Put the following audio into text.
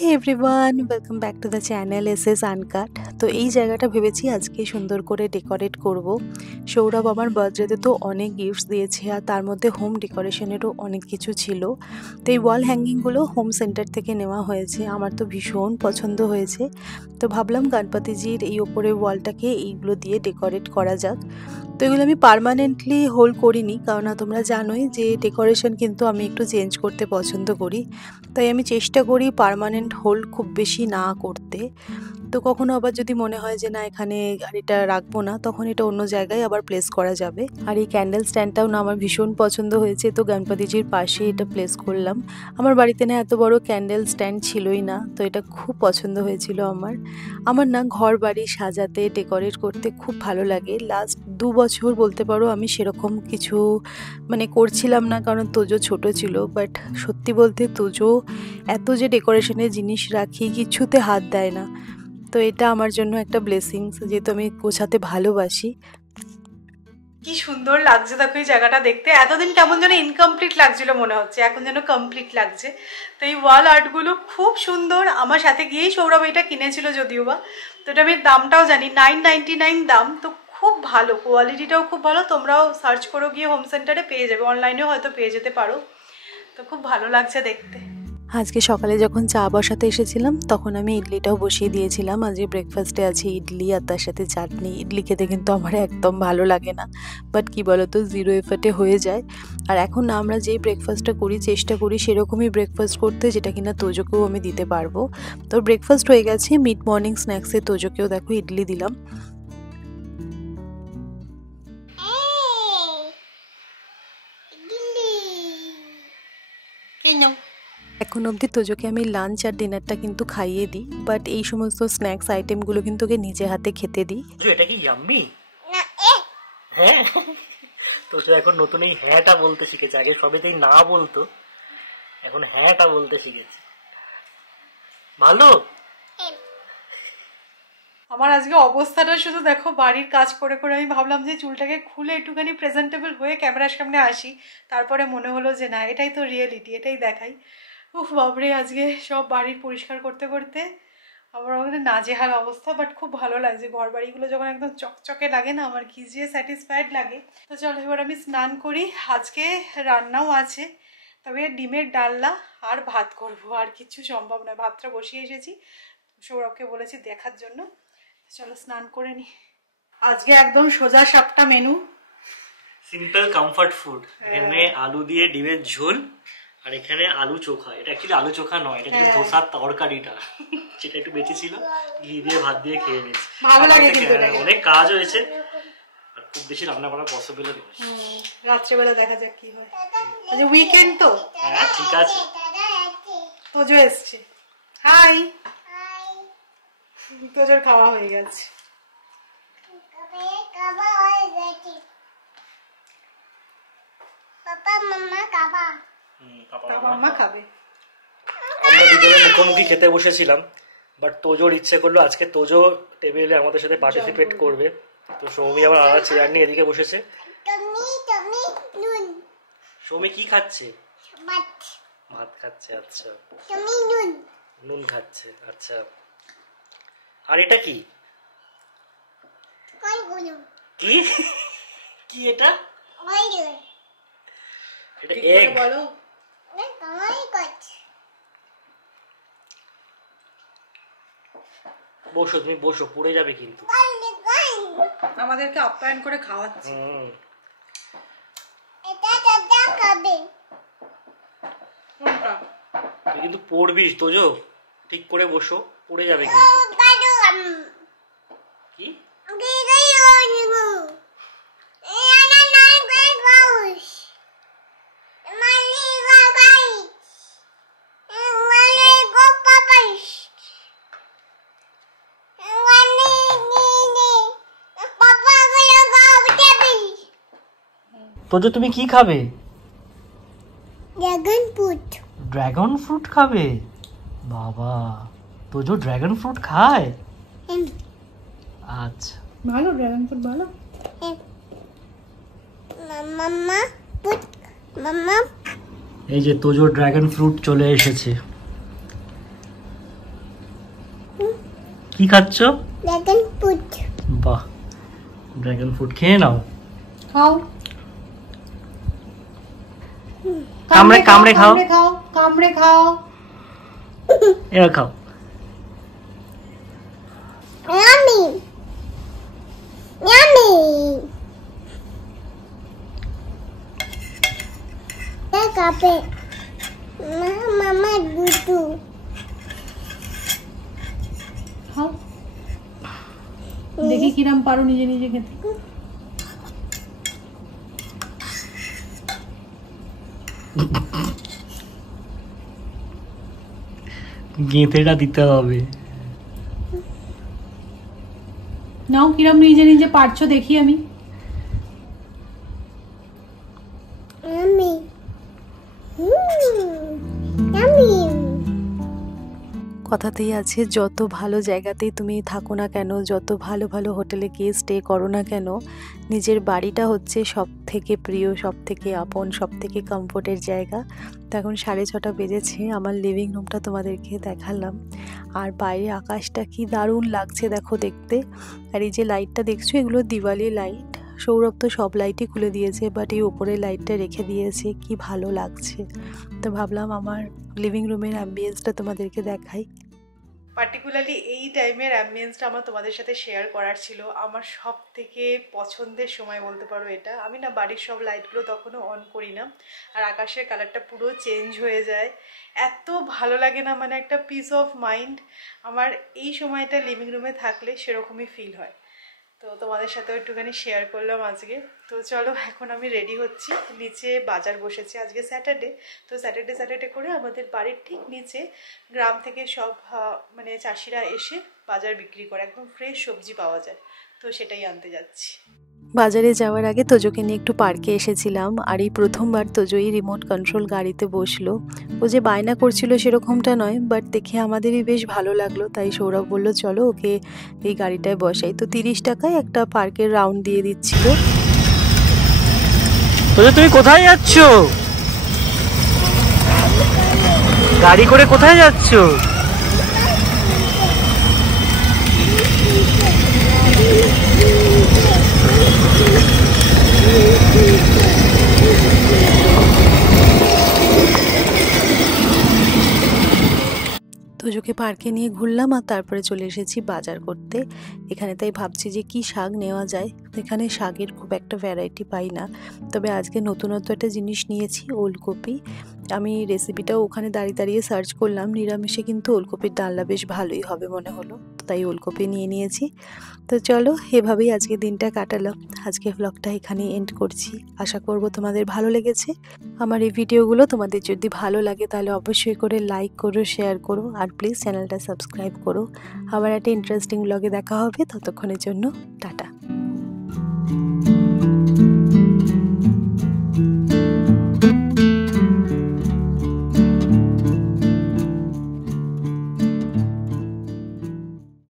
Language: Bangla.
Hey everyone, welcome back to the channel SS uncut. তো এই জায়গাটা ভেবেছি আজকে সুন্দর করে ডেকোরেট করব। সৌরভ আমার বার্থডেতে তো অনেক গিফটস দিয়েছে, আর তার মধ্যে হোম ডেকোরেশনেরও অনেক কিছু ছিল। তো এই ওয়াল হ্যাঙ্গিংগুলো হোম সেন্টার থেকে নেওয়া হয়েছে, আমার তো ভীষণ পছন্দ হয়েছে। তো ভাবলাম গণপতিজির এই ওপরের ওয়ালটাকে এইগুলো দিয়ে ডেকোরেট করা যাক। তো এগুলো আমি পার্মানেন্টলি হোল্ড করিনি, কারণ তোমরা জানোই যে ডেকোরেশন কিন্তু আমি একটু চেঞ্জ করতে পছন্দ করি। তাই আমি চেষ্টা করি পার্মানেন্ট হোল্ড খুব বেশি না করতে। তো কখনো আবার যদি মনে হয় যে না এখানে আর এটা রাখবো না, তখন এটা অন্য জায়গায় আবার প্লেস করা যাবে। আর এই ক্যান্ডেল স্ট্যান্ডটাও না আমার ভীষণ পছন্দ হয়েছে, তো গণপতিজির পাশে এটা প্লেস করলাম। আমার বাড়িতে না এত বড় ক্যান্ডেল স্ট্যান্ড ছিলই না, তো এটা খুব পছন্দ হয়েছিল আমার। আমার না ঘর বাড়ি সাজাতে ডেকোরেট করতে খুব ভালো লাগে। লাস্ট 2 বছর বলতে পারো আমি সেরকম কিছু করছিলাম না, কারণ তোজো ছোট ছিল। বাট সত্যি বলতে তোজো এত যে ডেকোরেশনের জিনিস রাখি কিছুতে হাত দেয় না। তো এটা আমার জন্য একটা ব্লেসিংস, যেহেতু আমি গোছাতে ভালোবাসি। কি সুন্দর লাগছে দেখো এই জায়গাটা দেখতে। এতদিন কেমন যেন ইনকমপ্লিট লাগছিল মনে হচ্ছে, এখন যেন কমপ্লিট লাগছে। তো এই ওয়াল আর্টগুলো খুব সুন্দর। আমার সাথে গিয়েই সৌরভ এটা কিনেছিল যদিও বা। তো এটা আমি দামটাও জানি, 999 দাম। তো খুব ভালো, কোয়ালিটিটাও খুব ভালো। তোমরাও সার্চ করো গিয়ে, হোম সেন্টারে পেয়ে যাবে, অনলাইনেও হয়তো পেয়ে যেতে পারো। তো খুব ভালো লাগছে দেখতে। আজকে সকালে যখন চা বসাতে এসেছিলাম তখন আমি ইডলিটাও বসিয়ে দিয়েছিলাম। আজকে ব্রেকফাস্টে আছে ইডলি আর তার সাথে চাটনি। ইডলি খেতে কিন্তু আমার একদম ভালো লাগে না, বাট কি বলতো, 0 এফর্টে হয়ে যায়। আর এখন আমরা যেই ব্রেকফাস্টটা করি চেষ্টা করি সেরকমই ব্রেকফাস্ট করতে, যেটা কিনা তোজোকেও আমি দিতে পারবো। তো ব্রেকফাস্ট হয়ে গেছে। মিড মর্নিং স্ন্যাক্সে তোজোকেও দেখো ইডলি দিলাম। এখন অবধি তোজোকে আমি লাঞ্চ আর ডিনারটা কিন্তু খাইয়ে দিই, বাট এই সমস্ত স্ন্যাক্স আইটেমগুলো কিন্তু ওকে নিজে হাতে খেতে দিই। এটা কি ইয়াম্মি? হ্যাঁ, তোজো এখন নতুন এই হ্যাঁটা বলতে শিখেছে। আগে সবেতেই না বলতো, এখন হ্যাঁটা বলতে শিখেছে। ভালো। আমার আজকে অবস্থাটা শুধু দেখো, বাড়ির কাজ করে করে আমি ভাবলাম যে চুলটাকে খুলে একটুখানি প্রেজেন্টেবল হয়ে ক্যামেরার সামনে আসি। তারপরে মনে হলো যে না, এটাই তো রিয়েলিটি, এটাই দেখাই। উফ বাবরে, আজকে সব বাড়ির পরিষ্কার করতে করতে আমার আমাদের নাজেহাল অবস্থা। বাট খুব ভালো লাগছে, ঘর বাড়িগুলো যখন একদম চকচকে লাগে না, আমার কি যে স্যাটিসফাইড লাগে। তো চলো এবার আমি স্নান করি। আজকে রান্নাও আছে, তবে ডিমের ডালনা আর ভাত করব, আর কিছু সম্ভব নয়। ভাতটা বসিয়ে এসেছি, সৌরভকে বলেছি দেখার জন্য। চলো স্নান করে নি। আজকে একদম সোজা সাপটা মেনু, সিম্পল কমফর্ট ফুড। এখানে আলু দিয়ে ডিমের ঝোল, আর এখানে আলু চোখা। এটা অ্যাকচুয়ালি আলু চোখা নয়, এটা কিন্তু ধোসার তরকারিটা, যেটা একটু বেঁচে ছিল, ঘি দিয়ে ভাত দিয়ে খেয়ে নিয়েছি। ভালো লাগে কিন্তু অনেক কাজ হয়েছে, আর খুব বেশি রান্না করা পসিবল নয়। রাত্রেবেলা দেখা যাক কি হয়। আজ উইকেন্ড তো। হ্যাঁ ঠিক আছে। তোজো এসছে। হাই। তোজোর খাওয়া হয়ে গেছে। আমরা দুজনে মুখোমুখি খেতে বসেছিলাম, বাট তোজোর ইচ্ছে করলো আজকে তোজো টেবিলে আমাদের সাথে পার্টিসিপেট করবে। তো সৌমি আবার আলাদা চেয়ার নিয়ে এদিকে বসেছে। সৌমি কি খাচ্ছে? ভাত খাচ্ছে। আচ্ছা, নুন খাচ্ছে। আচ্ছা, আর এটা কি কি কি এটা? এটা এগ। বলো। বসো, তুমি বসো, পড়ে যাবে কিন্তু। আমাদেরকে আপ্যায়ন করে খাওয়াচ্ছে। তুই কিন্তু পড়বি তোজো, ঠিক করে বসো, পড়ে যাবে কিন্তু। কি তোজো তুমি কি খাবে? Dragon fruit. ড্রাগন ফ্রুট খাবে? বাবা, তোজো ড্রাগন ফ্রুট খায়? আচ্ছা, ভালো, ড্রাগন ফ্রুট ভালো। মাম্মা পুট মাম্মা। এই যে তোজো ড্রাগন ফ্রুট চলে এসেছে। কি খাচ্ছ? Dragon fruit. বাহ, ড্রাগন ফ্রুট খেয়ে নাও। খাও, কামড়ে কামড়ে খাও, কামড়ে খাও। এবার খাও। Yummy. Yummy. Kape. Mama dudu. খাও, দেখি কিরম পারো নিজে নিজে খেতে। গেঁথেটা দিতে হবে। নাও, কিরম নিজে নিজে পারছো দেখি আমি। Yummy. Yummy. কথাতেই আছে, যত ভালো জায়গাতেই তুমি থাকো না কেন, যত ভালো ভালো হোটেলে গিয়ে স্টে করো না কেন, নিজের বাড়িটা হচ্ছে সব থেকে প্রিয়, সব থেকে আপন, সব থেকে কমফোর্টের জায়গা। তো এখন 6:30 বেজেছে, আমার লিভিং রুমটা তোমাদেরকে দেখালাম। আর বাইরে আকাশটা কি দারুণ লাগছে দেখো দেখতে। আর এই যে লাইটটা দেখছো, এগুলো দিওয়ালি লাইট। সৌরভ তো সব লাইটই খুলে দিয়েছে, বাট এই উপরের লাইটটা রেখে দিয়েছে, কি ভালো লাগছে। তো ভাবলাম আমার লিভিং রুমের অ্যাম্বিয়েন্সটা তোমাদেরকে দেখাই। পার্টিকুলারলি এই টাইমের অ্যাম্বিয়েন্সটা আমার তোমাদের সাথে শেয়ার করার ছিল। আমার সব থেকে পছন্দের সময় বলতে পারো এটা। আমি না বাড়ির সব লাইটগুলো তখনও অন করি না, আর আকাশের কালারটা পুরো চেঞ্জ হয়ে যায়। এত ভালো লাগে না, মানে একটা পিস অফ মাইন্ড আমার এই সময়টা লিভিং রুমে থাকলে সেরকমই ফিল হয়। তো তোমাদের সাথেও একটুখানি শেয়ার করলাম আজকে। তো চলো, এখন আমি রেডি হচ্ছি। নিচে বাজার বসেছে, আজকে স্যাটারডে। তো স্যাটারডে করে আমাদের বাড়ির ঠিক নিচে গ্রাম থেকে সব মানে চাষিরা এসে বাজার বিক্রি করে, একদম ফ্রেশ সবজি পাওয়া যায়। তো সেটাই আনতে যাচ্ছি। বাজারে যাওয়ার আগে তোজোকে নিয়ে একটু পার্কে এসেছিলাম, আর এই প্রথমবার তোজোই রিমোট কন্ট্রোল গাড়িতে বসলো। ও যে বায়না করছিল সেরকমটা নয়, বাট দেখে আমাদেরই বেশ ভালো লাগলো, তাই সৌরভ বললো চলো ওকে এই গাড়িটায় বসাই। তো 30 টাকায় একটা পার্কের রাউন্ড দিয়ে দিচ্ছিল। তোজো, তুমি কোথায় যাচ্ছ? গাড়ি করে কোথায় যাচ্ছ? তোজোকে পার্কে নিয়ে ঘুরলাম, আর তারপরে চলে এসেছি বাজার করতে এখানে। তাই ভাবছি যে কি শাক নেওয়া যায়। এখানে শাকের খুব একটা ভ্যারাইটি পাই না, তবে আজকে নতুনত্ব একটা জিনিস নিয়েছি, ওলকপি। আমি রেসিপিটাও ওখানে দাঁড়িয়ে দাঁড়িয়ে সার্চ করলাম, নিরামিষে কিন্তু ওলকপির ডালনা বেশ ভালোই হবে মনে হলো, তাই ওলকপি নিয়ে নিয়েছি। তো চলো, এভাবেই আজকে দিনটা কাটালাম। আজকে ব্লগটা এখানেই এন্ড করছি। আশা করব তোমাদের ভালো লেগেছে। আমার এই ভিডিওগুলো তোমাদের যদি ভালো লাগে তাহলে অবশ্যই করে লাইক করো, শেয়ার করো, আর প্লিজ চ্যানেলটা সাবস্ক্রাইব করো। আবার একটা ইন্টারেস্টিং ব্লগে দেখা হবে, ততক্ষণের জন্য টাটা।